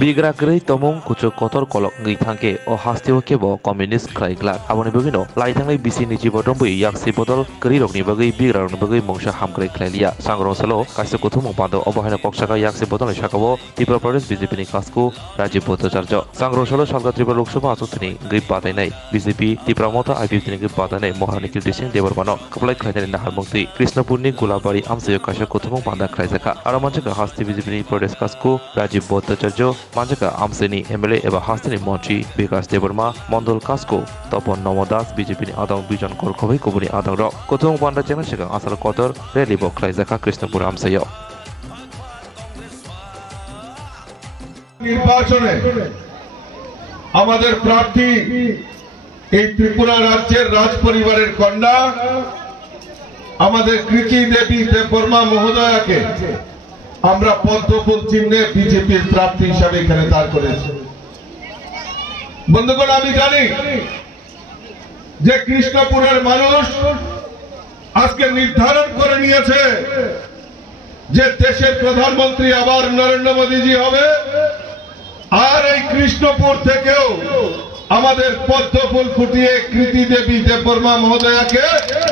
Bigragrei tomong kucu kotor kolok ngi thangke o hastiwa kebo communist khlaigla aboni bugino laitanglai bisi ni jibodong bui yaksi bodol kri rokni bagai bigra rokni bagai mongsa hamkrai khlailia sangrong salo kaisa kuthumong pando obahana koksaka yaksi bodol ni sakabo Tripura Pradesh BJP ni kasku Rajiv Bhattacharya sangrong salo Salga Tripura Lok Sabha asukni grip batainai BJP Tripura Mota IPP ni grip batainai Maharani Kirti Singh Debarmano kaplai khlainai nahar mungti Krishnapur ni Gulabari amsayo kaisa kuthumong panda khlaijaka aramanjaka hasti BJP ni Pradesh kasku Rajiv Bhattacharya Manjaka Amseni MLA eba Hastini Montri Vikas Debarma Mondol Kasko Topon Nomodas BJP ni Adang Bijan Korkobai Kubuni Adang Rok Kotung Panda Chena Shikang Asal Kotor Rally Bo Klaizaka Krishnapur Amsayo নির্বাচনে আমাদের প্রার্থী এই ত্রিপুরা রাজ্যের রাজ পরিবারের কন্যা আমাদের কৃতি দেবী দেববর্মা মহোদয়াকে আমরা পদ্মফুল চিহ্নে বিজেপির প্রার্থী হিসাবে এখানে দাঁড় করেছি। বন্ধুগণ, আমি জানি যে কৃষ্ণপুরের মানুষ আজকে নির্ধারণ করে নিয়েছে যে দেশের প্রধানমন্ত্রী আবার নরেন্দ্র মোদীজি হবে, আর এই কৃষ্ণপুর থেকেও আমাদের পদ্মফুল ফুটিয়ে কৃতি দেবী দেববর্মা মহোদয়াকে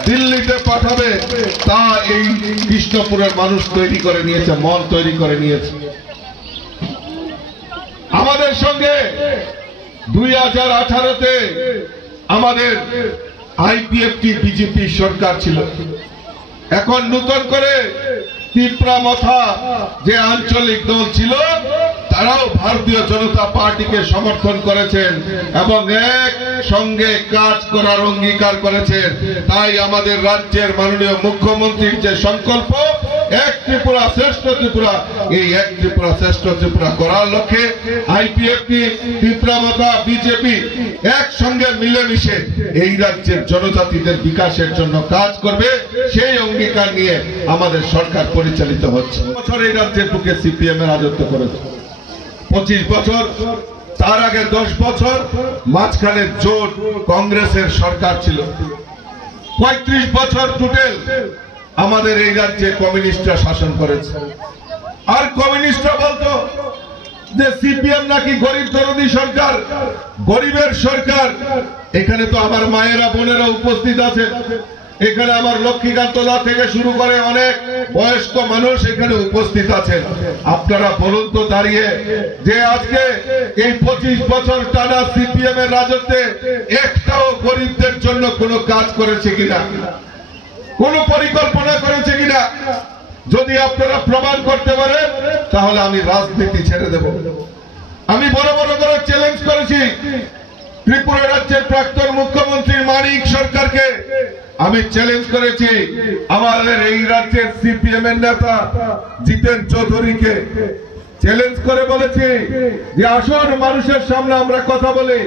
দিল্লিতে পাঠাবে, তা এই কৃষ্ণপুরের মানুষ তৈরি করে নিয়েছে, মন তৈরি করে নিয়েছে। আমাদের সঙ্গে 2018-তে আমাদের আইপিএফটি বিজেপি সরকার ছিল। এখন নতুন করে ত্রিপুরা মথা যে আঞ্চলিক দল ছিল তারাও ভারতীয় জনতা পার্টিকে সমর্থন করেছেন এবং এক সঙ্গে কাজ করার অঙ্গীকার করেছেন। তাই আমাদের রাজ্যের মাননীয় মুখ্যমন্ত্রীর যে সংকল্প এক ত্রিপুরা শ্রেষ্ঠ ত্রিপুরা, এই এক ত্রিপুরা শ্রেষ্ঠ ত্রিপুরা করার লক্ষ্যে আইপিএফটি ত্রিপুরা মথা বিজেপি একসঙ্গে মিলেমিশে এই রাজ্যের জনজাতিদের বিকাশের জন্য কাজ করবে, সেই অঙ্গীকার নিয়ে আমাদের সরকার পরিচালিত হচ্ছে। বছর এই রাজ্যের বুকে সিপিএম এর রাজত্ব করেছে 25 বছর, তার আগে 10 বছর মাঝখানে জোট কংগ্রেসের সরকার ছিল। 35 বছর টোটাল আমাদের এই রাজ্যে কমিউনিস্টরা শাসন করেছে। আর কমিউনিস্টরা বলতো যে সিপিএম নাকি গরিব দরদি সরকার, গরিবের সরকার। এখানে তো আমার মায়েরা বোনেরা উপস্থিত আছে, এখানে আমার লক্ষ্মীকান্তদা থেকে শুরু করে অনেক বয়স্ক মানুষ এখানে উপস্থিত আছেন। আপনারা বলুন তো দাঁড়িয়ে যে আজকে এই 25 বছর টানা সিপিএম এর রাজত্বে একটাও গরিবদের জন্য কোনো কাজ করেছে কিনা, কোন পরিকল্পনা করেছে কিনা? যদি আপনারা প্রমাণ করতে পারেন তাহলে আমি রাজনীতি ছেড়ে দেব। আমি বড় বড় করে চ্যালেঞ্জ করেছি ত্রিপুরা রাজ্যের প্রাক্তন মুখ্যমন্ত্রী মানিক সরকারকে, আমি চ্যালেঞ্জ করেছি আমাদের এই রাজ্যের সিপিএম এর নেতা জিতেন চৌধুরীকে, চ্যালেঞ্জ করে বলেছি যে আসুন মানুষের সামনে আমরা কথা বলি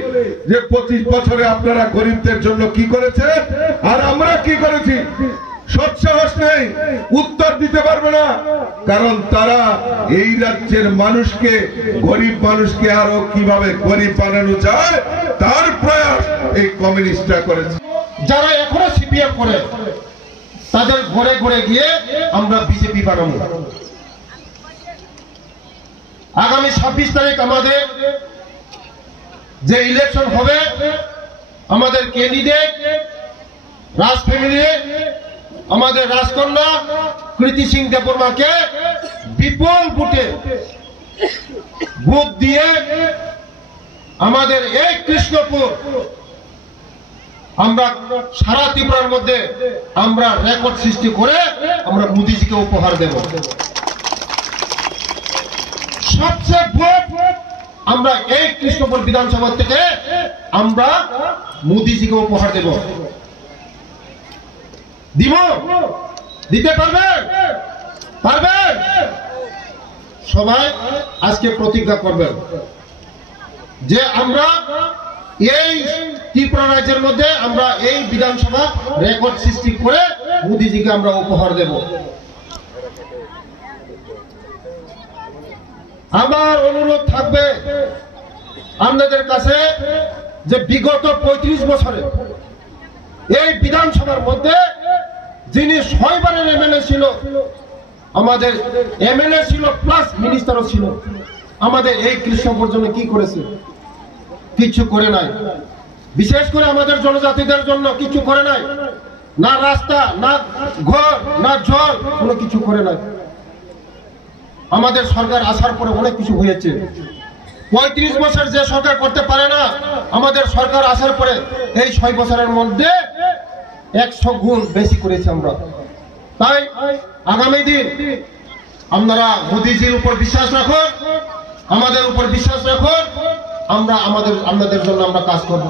যে 25 বছরে আপনারা গরিবদের জন্য কি করেছেন আর আমরা কি করেছি। সৎসাহস নেই, উত্তর দিতে পারবে না, কারণ তারা এই রাজ্যের মানুষকে, গরিব মানুষকে আরো কিভাবে গরিব বানানো যায় তার প্রয়াস এই কমিউনিস্টরা করেছে। যারা এখনো সিপিএম করে তাদের ঘরে ঘরে গিয়ে আমরা বিজেপি বানাবো। আগামী 26 তারিখ আমাদের যে ইলেকশন হবে, আমাদের ক্যান্ডিডেট রাজ ফ্যামিলি, আমাদের রাজকন্যা কৃতি সিং দেববর্মাকে বিপুল ভোটে ভোট দিয়ে আমাদের এই কৃষ্ণপুর আমরা সারা ত্রিপুরার মধ্যে আমরা রেকর্ড সৃষ্টি করে আমরা মোদিজিকে উপহার দেব। সবচেয়ে ভোট আমরা এই কৃষ্ণপুর বিধানসভা থেকে আমরা মোদিজিকে উপহার দেব। দিব, দিতে পারবেন? পারবেন? সবাই আজকে প্রতিজ্ঞা করবেন যে আমরা এই ত্রিপুরা রাজ্যের মধ্যে আমরা এই বিধানসভা রেকর্ড সৃষ্টি করে মোদিজিকে আমরা উপহার দেব। আমার অনুরোধ থাকবে আপনাদের কাছে যে বিগত 35 বছরে এই বিধানসভার মধ্যে যিনি 6 বারের এমএলএ ছিল, আমাদের এমএলএ ছিল প্লাস মিনিস্টারও ছিল, আমাদের এই কৃষকদের জন্য কি করেছে? কিছু করে নাই। বিশেষ করে আমাদের জনজাতিদের জন্য কিছু করে নাই। না রাস্তা, না ঘর, না জল, কোনো কিছু করে নাই। আমাদের সরকার আসার পরে অনেক কিছু হয়েছে। 35 বছর যে সরকার করতে পারে না, আমাদের সরকার আসার পরে এই 6 বছরের মধ্যে 100 গুণ বেশি করেছে আমরা। তাই আগামী দিন আপনারা মোদিজির উপর বিশ্বাস রাখুন, আমাদের উপর বিশ্বাস রাখুন, আমরা আপনাদের জন্য আমরা কাজ করব।